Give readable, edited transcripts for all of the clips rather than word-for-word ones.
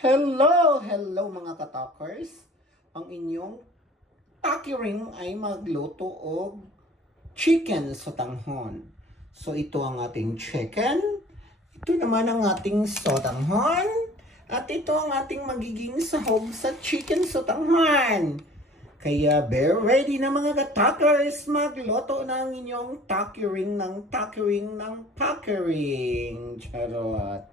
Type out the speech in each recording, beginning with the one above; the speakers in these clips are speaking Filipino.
Hello mga katakers. Ang inyong takiring ay magluto og chicken sa tanghon. So ito ang ating chicken. Ito naman ang ating sotanghon. At ito ang ating magiging sahog sa chicken sa tanghon. Kaya bear ready na mga katakers, magluto na ang inyong takiring ng takiring. Charot.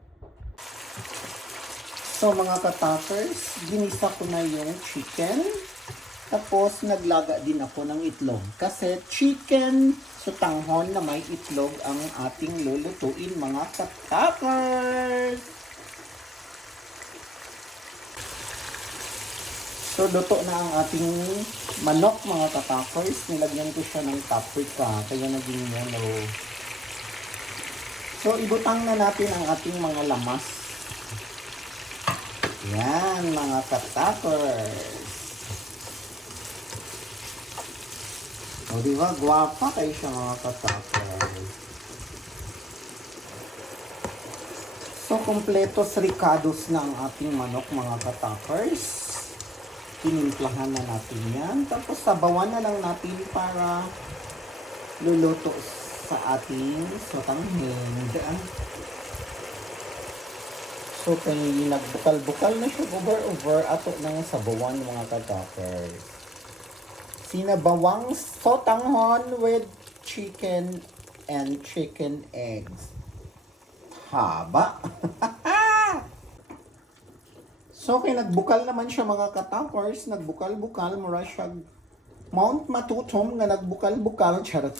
So mga katakers, ginisa ko na yung chicken. Tapos naglaga din ako ng itlog. Kasi chicken sa tanghon na may itlog ang ating lulutuin mga katakers. So luto na ang ating manok mga katakers. Nilagyan ko siya ng paprika kaya naging yellow. So ibutang na natin ang ating mga lamas. Yan, mga katakers. O, diba? Guwapa kayo siya, mga katakers. So, kompletos ricados na ang ating manok, mga katakers. Tinimplahan na natin yan. Tapos, sabawan na lang natin para luluto sa ating sotanghon. So, kaya nagbukal-bukal na siya over ato ng sabawan mga katakers. Sinabawang sotanghon with chicken and chicken eggs. Haba! So, kaya nagbukal naman siya mga katakers. Nagbukal-bukal. Mura siya Mount Matutom nga nagbukal-bukal. Charot.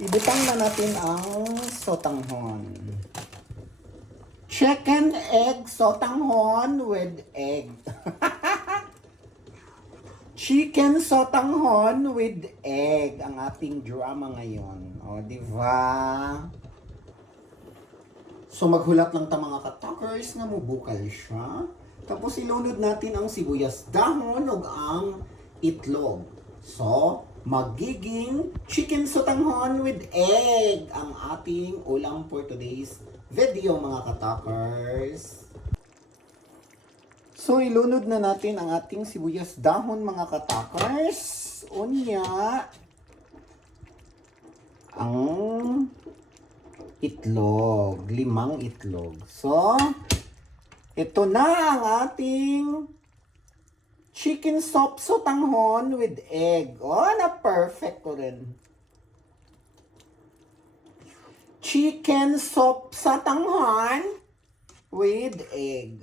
Ibutang na natin ang sotanghon. Chicken egg sotanghon with egg. Chicken sotanghon with egg ang ating drama ngayon. O, di ba? So, maghulat lang ta mga katakers na mubukal siya. Tapos, ilunod natin ang sibuyas dahon o ang itlog. So, magiging chicken sotanghon with egg ang ating ulam for today's video mga katakers. So, ilunod na natin ang ating sibuyas dahon mga katakers. Unya, ang itlog. 5 itlog. So, ito na ang ating chicken soup sotanghon with egg. Oh, na perfect ko rin. Chicken soup sa tanghon with egg.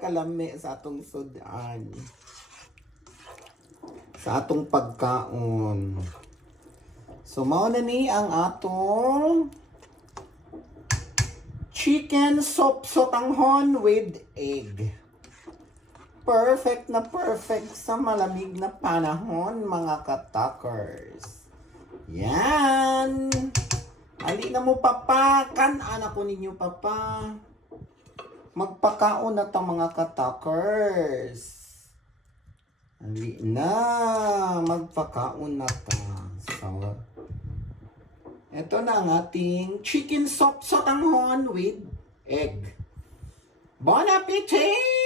Kalami sa atong sudan. Sa atong pagkaon. So, mao na ni ang atong chicken soup sa tanghon with egg. Perfect na perfect sa malamig na panahon, mga katakers. Yan! Ali na mo papa, anak ko ninyo papa. Magpakaon na ta mga katakers. Ali na, magpakaon na ta. So, ito na ang ating chicken soup sotanghon with egg. Bon appetit!